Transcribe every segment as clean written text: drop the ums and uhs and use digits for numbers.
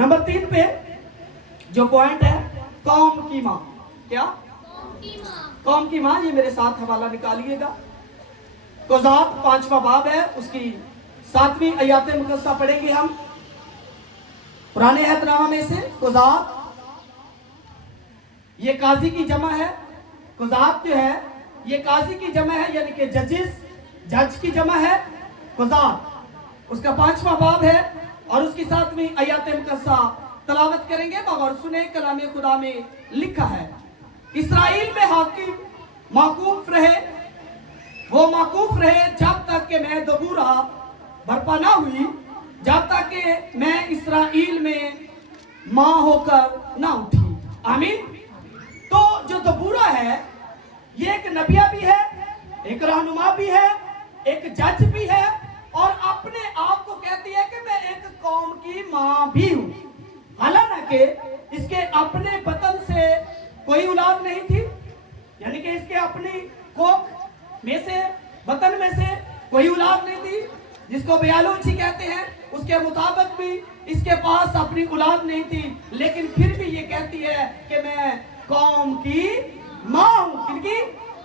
Number 3 पे जो point है, कौम की माँ। क्या? कौम की माँ। ये मेरे साथ हवाला निकालिएगा। कुज़ात 5वां बाब है, उसकी 7वीं आयत मुकद्दसा पढ़ेंगे हम पुराने अहदनामा में से। कुज़ात ये काजी की जमा है। कुज़ात जो है ये काजी की जमा है, यानी कि जज की जमा है कुज़ात। उसका 5वां बाब है और उसकी 7वीं आयत मुकद्दसा तलावत करेंगे। और सुने कलाम खुदा में लिखा है, इसराइल में हाकिम माकूफ रहे, वो माकूफ रहे जब तक कि मैं दबूरा बर्पा ना हुई, जब तक कि मैं इसराइल में माँ होकर ना उठी। आमीन। तो जो दबूरा है ये एक नबिया भी है, एक रहनुमा भी है, एक जज भी है, और अपने आप को कहती है कि मैं एक कौम की माँ भी हूँ। हालांकि इसके अपने वतन से कोई औलाद नहीं थी, यानी कि इसके अपनी कोख में से, वतन में से कोई औलाद नहीं थी, जिसको बायोलॉजी कहते हैं, उसके मुताबिक भी इसके पास अपनी औलाद नहीं थी, लेकिन फिर भी ये कहती है कि मैं कौम की माँ हूँ। किनकी?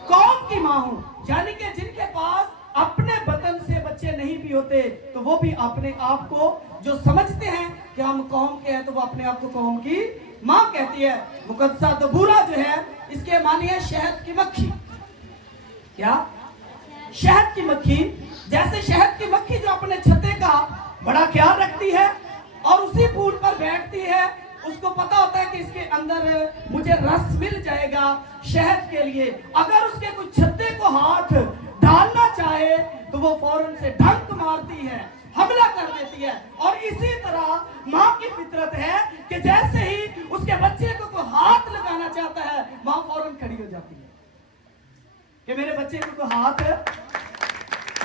कौम की माँ हूँ। यानी कि जिनके पास अपने वतन से बच्चे नहीं भी होते तो वो भी अपने आप को जो समझते हैं कि हम कौम के हैं, तो वो अपने आप को कौम की माँ कहती है। मुकद्दसा दबूरा जो है इसके मानी है शहद की मक्खी। क्या? शहद की मक्खी। जैसे शहद की मक्खी जो अपने छत्ते का बड़ा ख्याल रखती है और उसी फूल पर बैठती है, उसको पता होता है कि इसके अंदर मुझे रस मिल जाएगा शहद के लिए। अगर उसके कुछ छत्ते को हाथ डालना चाहे तो वो फौरन से ढंक मारती है, हमला कर देती है। और इसी तरह माँ की फितरत है कि जैसे ही उसके बच्चे को कोई हाथ लगाना चाहता है, माँ फौरन खड़ी हो जाती है कि मेरे बच्चे को कोई हाथ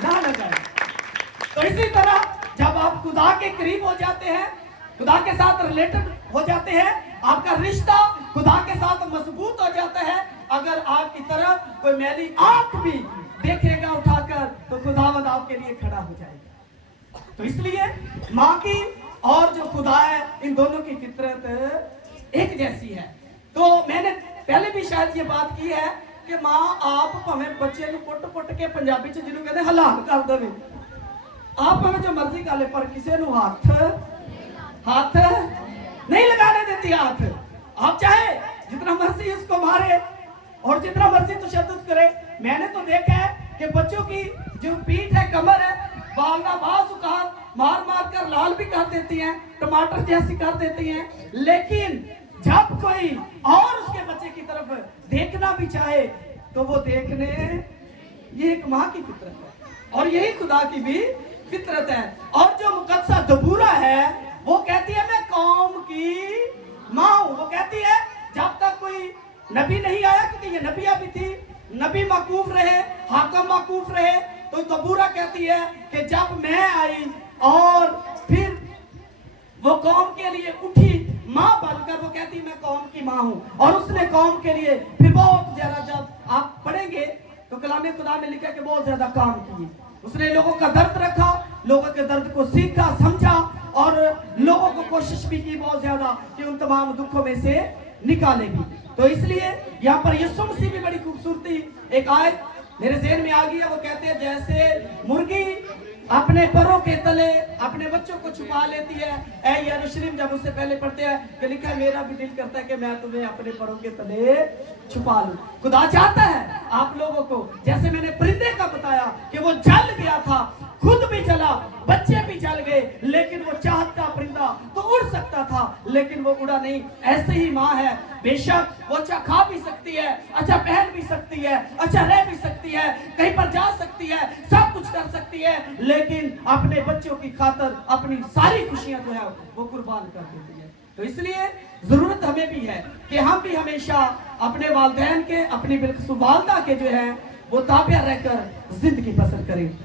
ना लगाए। तो इसी तरह जब आप खुदा के करीब हो जाते हैं, खुदा के साथ रिलेटेड हो जाते हैं, आपका रिश्ता खुदा के साथ मजबूत हो जाता है। अगर आपकी तरफ कोई मैली आंख भी देखेगा उठाकर तो खुदावंद आपके लिए खड़ा हो जाएगा। तो इसलिए माँ की और जो खुदा है, इन दोनों की फितरत एक जैसी है। तो मैंने पहले भी शायद ये बात की है कि माँ आप हमें बच्चे को पुट के पंजाबी च जिन्होंने कहते हलाल कर देवे, आप हमें जो मर्जी कर ले, पर किसी को हाथ नहीं लगाने देती। हाथ आप चाहे जितना मर्जी उसको मारे और जितना मर्जी तशद्दुद करे। मैंने तो देखा है कि बच्चों की जो पीठ है, कमर है, बालना बाजुकात मार मार कर लाल भी कर देती हैं, टमाटर जैसी कर देती हैं। लेकिन जब कोई और उसके बच्चे की तरफ देखना भी चाहे तो वो देखने, ये एक माँ की फितरत है और यही खुदा की भी फितरत है। और जो मुकद्दसा दबूरा है वो कहती है मैं कौम की माँ हूँ। वो कहती है जब तक कोई नबी नहीं आया, क्योंकि ये नबिया भी थी, नबी माकूफ रहे, हाकिम माकूफ रहे, तो दबूरा कहती है कि जब मैं आई और फिर वो कौम के लिए उठी माँ बनकर, वो कहती मैं कौम की माँ हूँ। और उसने कौम के लिए फिर बहुत ज्यादा, जब आप पढ़ेंगे तो कलाम खुदा में लिखा कि बहुत ज्यादा काम किए। उसने लोगों का दर्द रखा, लोगों के दर्द को सीखा, समझा और लोगों को कोशिश भी की बहुत ज्यादा कि उन तमाम दुखों में से निकालेगी। तो इसलिए यहाँ पर यीशु मसीह भी बड़ी खूबसूरती एक आयत मेरे ज़हन में आ गई है। वो कहते हैं जैसे मुर्गी अपने परों के तले अपने बच्चों को छुपा लेती है, ऐ यरूशलेम, जब उससे पहले पढ़ते हैं कि लिखा है मेरा भी दिल करता है कि मैं तुम्हें अपने परों के तले छुपा लूं। खुदा चाहता है आप लोगों को, जैसे मैंने परिंदे का बताया कि वो जल गया था, खुद भी जला, बच्चे भी जल गए, लेकिन वो चाहता परिंदा तो उड़ सकता था, लेकिन वो उड़ा नहीं। ऐसे ही माँ है, बेशक वो अच्छा खा भी सकती है, अच्छा पहन भी सकती है, अच्छा रह भी सकती है, कहीं पर जा सकती है, सब कुछ कर सकती है, लेकिन अपने बच्चों की खातिर अपनी सारी खुशियां जो है वो कुर्बान कर देती है। तो इसलिए जरूरत हमें भी है कि हम भी हमेशा अपने वालिदैन के, अपनी बिल्कुल वालदा के जो है वो ताबिया रहकर जिंदगी बसर करें।